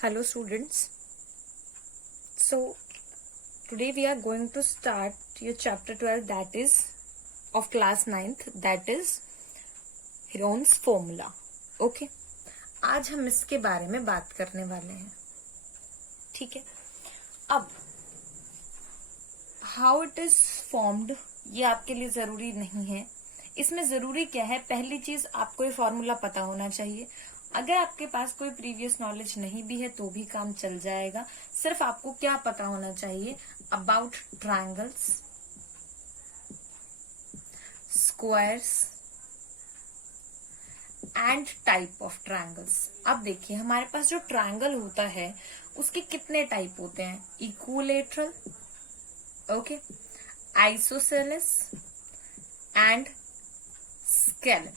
Hello students. So today we are going to start your chapter 12 that is of class 9th that is Heron's formula. Okay. आज हम इसके बारे में बात करने वाले हैं. ठीक है. अब हाउ इट इज फॉर्म्ड ये आपके लिए जरूरी नहीं है. इसमें जरूरी क्या है, पहली चीज आपको ये फॉर्मूला पता होना चाहिए. अगर आपके पास कोई प्रीवियस नॉलेज नहीं भी है तो भी काम चल जाएगा. सिर्फ आपको क्या पता होना चाहिए about triangles, squares and type of triangles. अब देखिए हमारे पास जो ट्रायंगल होता है उसके कितने टाइप होते हैं. Equilateral, okay, isosceles and scalar.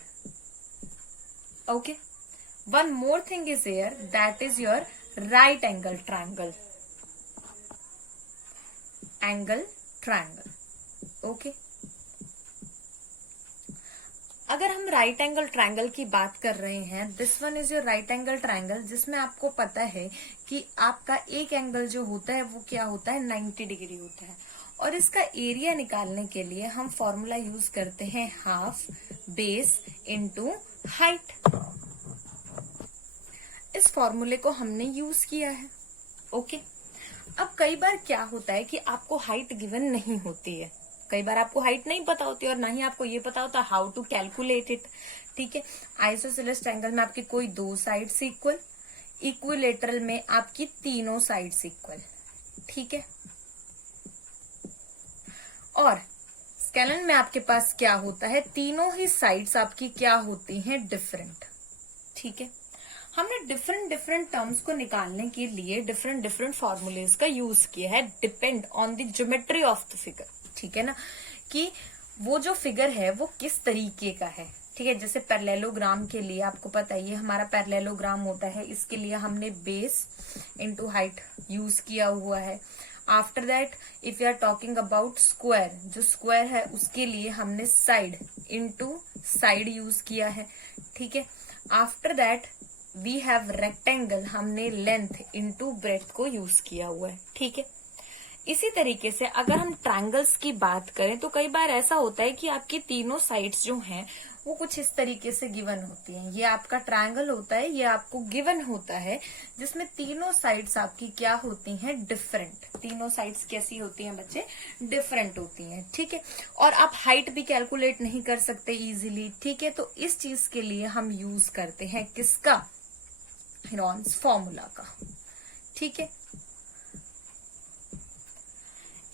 Okay. One more thing is here, that is your right angle triangle. Angle triangle. Okay. अगर हम राइट एंगल ट्रायंगल की बात कर रहे हैं, this one is your right angle triangle, जिसमें आपको पता है कि आपका एक एंगल जो होता है वो क्या होता है, 90 डिग्री होता है. और इसका एरिया निकालने के लिए हम फॉर्मूला यूज करते हैं हाफ बेस इनटू हाइट. इस फॉर्मूले को हमने यूज किया है. ओके. अब कई बार क्या होता है कि आपको हाइट गिवन नहीं होती है, कई बार आपको हाइट नहीं पता होती और ना ही आपको ये पता होता हाउ टू कैलकुलेट इट. ठीक है. आइसोसेलेस ट्रायंगल में आपकी कोई दो साइड्स इक्वल, इक्विलेटरल में आपकी तीनों साइड्स इक्वल. ठीक है. और स्केलर में आपके पास क्या होता है, तीनों ही साइड्स आपकी क्या होती हैं, डिफरेंट. ठीक है. हमने डिफरेंट टर्म्स को निकालने के लिए डिफरेंट फॉर्मूलेज का यूज किया है, depend on the geometry of the figure. ठीक है ना, कि वो जो फिगर है वो किस तरीके का है. ठीक है. जैसे पैरेललोग्राम के लिए आपको पता है ये हमारा पैरेललोग्राम होता है, इसके लिए हमने बेस इनटू हाइट यूज किया हुआ है. After that if you are talking about square, जो स्क्वायर है उसके लिए हमने साइड इनटू साइड यूज किया है. ठीक है. After that we have rectangle, हमने लेंथ इनटू ब्रेथ को यूज किया हुआ है. ठीक है. इसी तरीके से अगर हम ट्रायंगल्स की बात करें तो कई बार ऐसा होता है कि आपकी तीनों साइड्स जो हैं वो कुछ इस तरीके से गिवन होती हैं. ये आपका ट्रायंगल होता है, ये आपको गिवन होता है, जिसमें तीनों साइड्स आपकी क्या होती हैं, डिफरेंट. तीनों साइड्स कैसी होती हैं बच्चे, डिफरेंट होती हैं. ठीक है. और आप हाइट भी कैलकुलेट नहीं कर सकते इजीली. ठीक है. तो इस चीज के लिए हम यूज करते हैं किसका, हेरॉन्स फॉर्मूला का. ठीक है.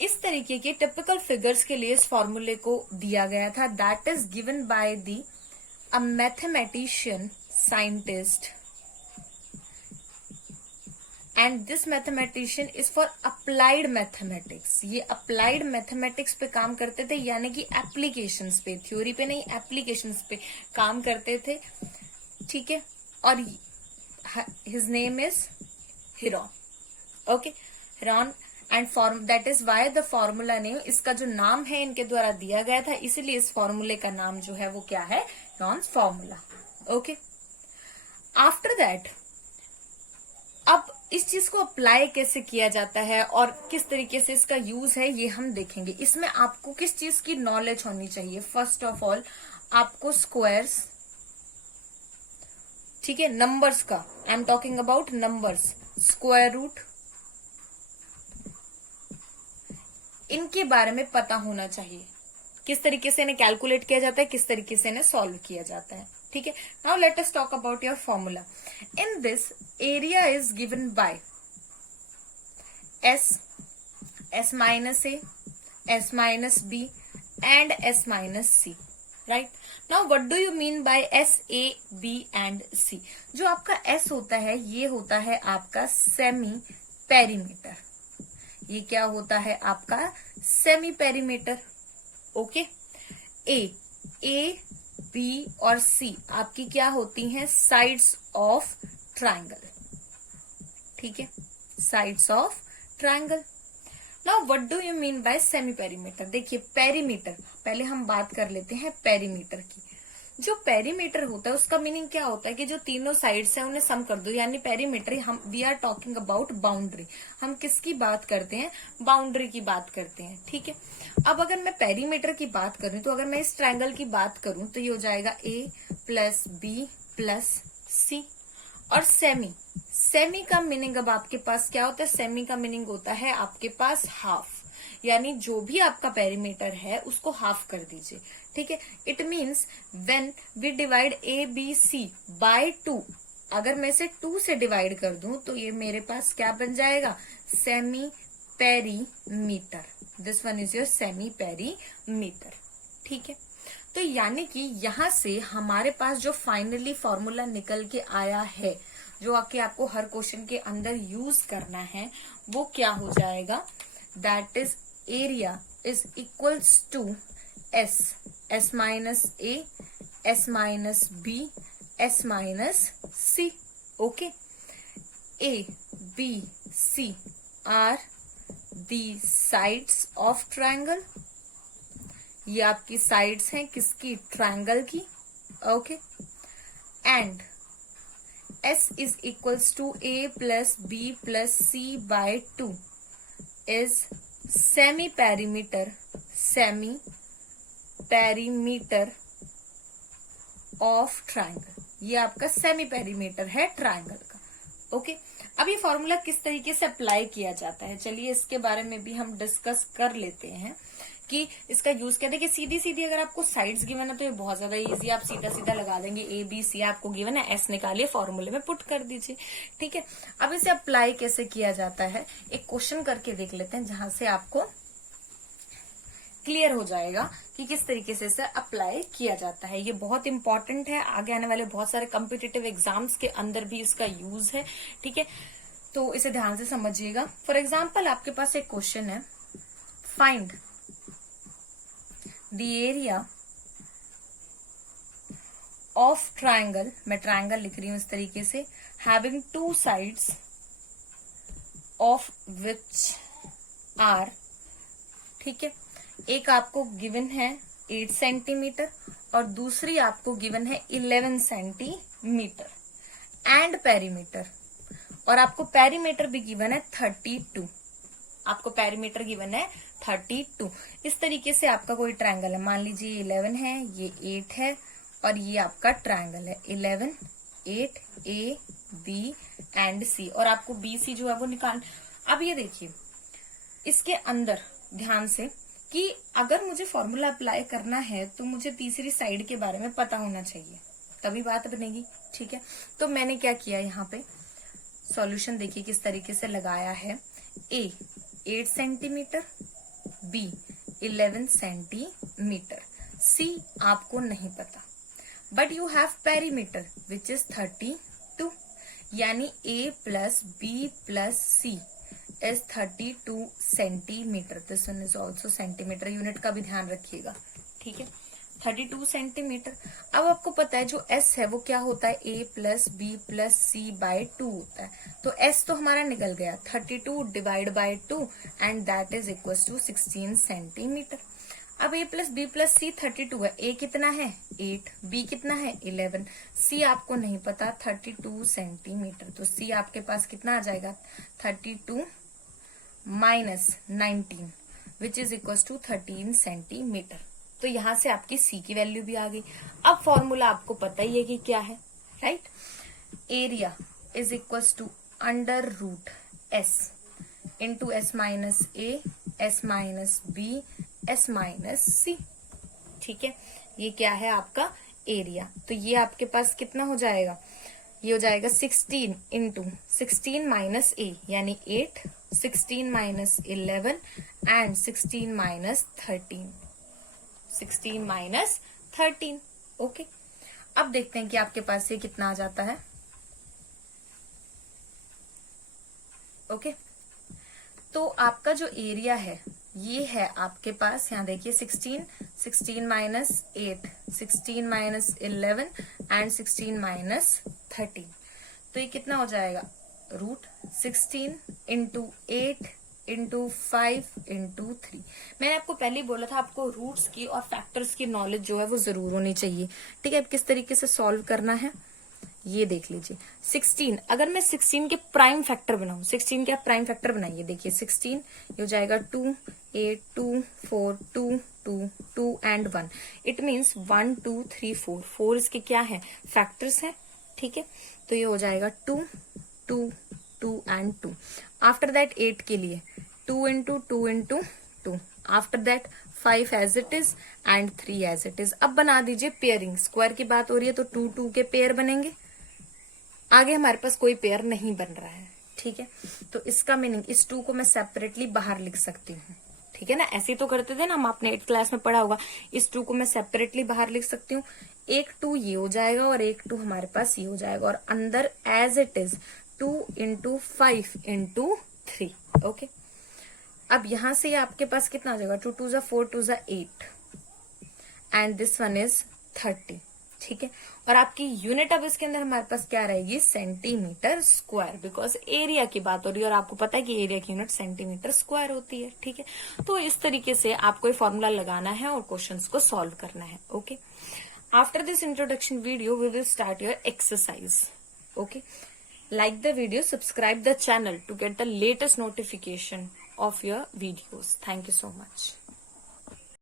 इस तरीके के टिपिकल फिगर्स के लिए इस फॉर्मूले को दिया गया था. That is given by the a mathematician, scientist, and this mathematician is for applied mathematics. ये अप्लाइड मैथमेटिक्स पे काम करते थे, यानी कि एप्लीकेशंस पे, थ्योरी पे नहीं, एप्लीकेशंस पे काम करते थे. ठीक है. और his name is Heron. Okay, Heron, and that is why the formula name, इसका जो नाम है इनके द्वारा दिया गया था, इसीलिए इस फॉर्मूले का नाम जो है वो क्या है, Heron's formula. Okay. After that, अब इस चीज को अप्लाई कैसे किया जाता है और किस तरीके से इसका यूज है ये हम देखेंगे. इसमें आपको किस चीज की नॉलेज होनी चाहिए, फर्स्ट ऑफ ऑल आपको स्क्वायर्स, ठीक है, नंबर्स का, I am talking about numbers, square root, इनके बारे में पता होना चाहिए. किस तरीके से इन्हें कैलकुलेट किया जाता है, किस तरीके से इन्हें सॉल्व किया जाता है. ठीक है. Now let us talk about your formula. In this area is given by S minus A, S minus B and S minus C. Right. Now what do you mean by S, A, B and C. जो आपका S होता है ये होता है आपका semi perimeter. ये क्या होता है आपका, semi perimeter. Okay. A, B और सी आपकी क्या होती हैं, साइड्स ऑफ ट्रायंगल. ठीक है. Sides of triangle. Now what do you mean bye semi perimeter. देखिए पेरीमीटर, पहले हम बात कर लेते हैं पेरीमीटर की. जो पेरीमीटर होता है उसका मीनिंग क्या होता है कि जो तीनों साइड्स है उन्हें सम कर दो, यानी पेरीमीटर हम we are talking about boundary. हम किसकी बात करते हैं? बाउंड्री की बात करते हैं, ठीक है। अब अगर मैं पेरीमीटर की बात करूं तो अगर मैं इस ट्रायंगल की बात करूं तो ये हो जाएगा a प्लस बी प्लस सी। और सेमी का मीनिंग अब आपके पास क्या होता है? सेमी का मीनिंग होता है आपके पास हाफ, यानी जो भी आपका पेरीमीटर है उसको हाफ कर दीजिए, ठीक है। It means when we divide A B C by 2, अगर मैं इसे 2 से डिवाइड कर दूं तो ये मेरे पास क्या बन जाएगा? Semi perimeter. This one is your semi perimeter, ठीक है। तो यानी कि यहां से हमारे पास जो फाइनली फॉर्मूला निकल के आया है, जो आके आपको हर क्वेश्चन के अंदर यूज करना है, वो क्या हो जाएगा? That is area is equals to S minus A, S minus B, S minus C. Okay, A B C are the sides of triangle. ये आपकी साइड्स हैं किसकी? ट्रायंगल की। Okay, and S is equals to A plus B plus C by 2 is semi perimeter of triangle। ये आपका semi perimeter है triangle का। Okay, अब ये फॉर्मूला किस तरीके से अप्लाई किया जाता है, चलिए इसके बारे में भी हम डिस्कस कर लेते हैं कि इसका यूज क्या है। देखिए सीधी सीधी अगर आपको साइड्स गिवन है तो ये बहुत ज्यादा इजी, आप सीधा सीधा लगा देंगे। ए बी सी आपको गिवन है, एस निकालिए, फॉर्मूले में पुट कर दीजिए, ठीक है। अब इसे अप्लाई कैसे किया जाता है, एक क्वेश्चन करके देख लेते हैं जहां से आपको क्लियर हो जाएगा कि किस तरीके से इसे अप्लाई किया जाता है। ये बहुत इंपॉर्टेंट है, आगे आने वाले बहुत सारे कॉम्पिटिटिव एग्जाम्स के अंदर भी इसका यूज है, ठीक है। तो इसे ध्यान से समझिएगा। फॉर एग्जाम्पल आपके पास एक क्वेश्चन है, find the area of triangle, मैं ट्रायंगल लिख रही हूं इस तरीके से, having 2 sides of which are, ठीक है। एक आपको गिवन है 8 सेंटीमीटर और दूसरी आपको गिवन है 11 सेंटीमीटर एंड पेरीमीटर, और आपको पेरीमीटर भी गिवन है 32। आपको पेरीमीटर गिवन है 32। इस तरीके से आपका कोई ट्रायंगल है, मान लीजिए 11 है, ये 8 है और ये आपका ट्रायंगल है 11 8 ए बी एंड सी, और आपको बी सी जो है वो निकाल। अब ये देखिए इसके अंदर ध्यान से कि अगर मुझे फॉर्मूला अप्लाई करना है तो मुझे तीसरी साइड के बारे में पता होना चाहिए, तभी बात बनेगी, ठीक है। तो मैंने क्या किया, यहाँ पे सॉल्यूशन देखिए किस तरीके से लगाया है। A 8 centimetre, B 11 centimetre, C आपको नहीं पता, but you have perimeter which is 32, यानी A plus B plus C is 32 centimetre. This one is also centimetre, unit का भी ध्यान रखिएगा, ठीक है। 32 सेंटीमीटर। अब आपको पता है जो S है वो क्या होता है, A plus B plus C by 2 होता है। तो S तो हमारा निकल गया, 32 divide by 2 and that is equal to 16 centimetre. अब A plus B plus C 32 है, A कितना है 8, B कितना है 11, C आपको नहीं पता 32 सेंटीमीटर। तो C आपके पास कितना आ जाएगा, 32 minus 19 which is equal to 13 centimetre. तो यहां से आपकी C की वैल्यू भी आ गई। अब फॉर्मूला आपको पता ही है कि क्या है, right. Area is equal to under root S into S minus A, S minus B, S minus C, ठीक है। ये क्या है आपका एरिया। तो ये आपके पास कितना हो जाएगा, ये हो जाएगा 16 इंटू 16 माइनस ए यानी 8, 16 minus 11 and 16 minus 13, 16 minus 13। Okay, अब देखते हैं कि आपके पास ये कितना आ जाता है। ओके, तो आपका जो एरिया है ये है आपके पास, यहाँ देखिए 16 माइनस 8, 16 माइनस 11 एंड 16 माइनस 13। तो ये कितना हो जाएगा, रूट 16 इंटू 8 इंटू 5 इंटू 3। मैंने आपको पहले ही बोला था आपको रूट्स की और फैक्टर्स की नॉलेज जो है वो जरूर होनी चाहिए। ठीक है, अब किस तरीके से सॉल्व करना है ये देख लीजिए। 16, अगर मैं 16 के प्राइम फैक्टर बनाऊं, 16 के आप प्राइम फैक्टर बनाइए, देखिए 16 ये हो जाएगा 2, 8, 2, 4, 2, 2, 2 एंड 1। इट मीन्स 1, 2, 3, 4, 4 इसके क्या है, फैक्टर्स है। ठीक है, तो ये हो जाएगा 2, 2, 2 एंड 2। आफ्टर दैट 8 के लिए 2 into 2 into 2। After that 5 as it is and 3 as it is. अब बना दीजिए पेयरिंग, स्क्वायर की बात हो रही है तो 2, 2 के पेयर बनेंगे। आगे हमारे पास कोई पेयर नहीं बन रहा है। ठीक है, तो इसका मीनिंग इस 2 को मैं सेपरेटली बाहर लिख सकती हूँ। ठीक है ना, ऐसे ही तो करते थे ना हम, आपने 8th क्लास में पढ़ा होगा। इस 2 को मैं सेपरेटली बाहर लिख सकती हूँ। एक 2 ये हो जाएगा और एक 2 हमारे पास ये हो जाएगा, और अंदर as it is 2 into 5 into 3। Okay, अब यहां से आपके पास कितना आ जाएगा, 2 2 जा 4, 2 जा 8 एंड दिस वन इज 30। ठीक है, और आपकी यूनिट अब इसके अंदर हमारे पास क्या रहेगी, सेंटीमीटर स्क्वायर, बिकॉज एरिया की बात हो रही है और आपको पता है कि एरिया की यूनिट सेंटीमीटर स्क्वायर होती है। ठीक है, तो इस तरीके से आपको ये फॉर्मूला लगाना है और क्वेश्चंस को सॉल्व करना है। Okay, after this introduction video we will start your exercise. Okay, like the video, subscribe the channel to get the latest notification of your videos. Thank you so much.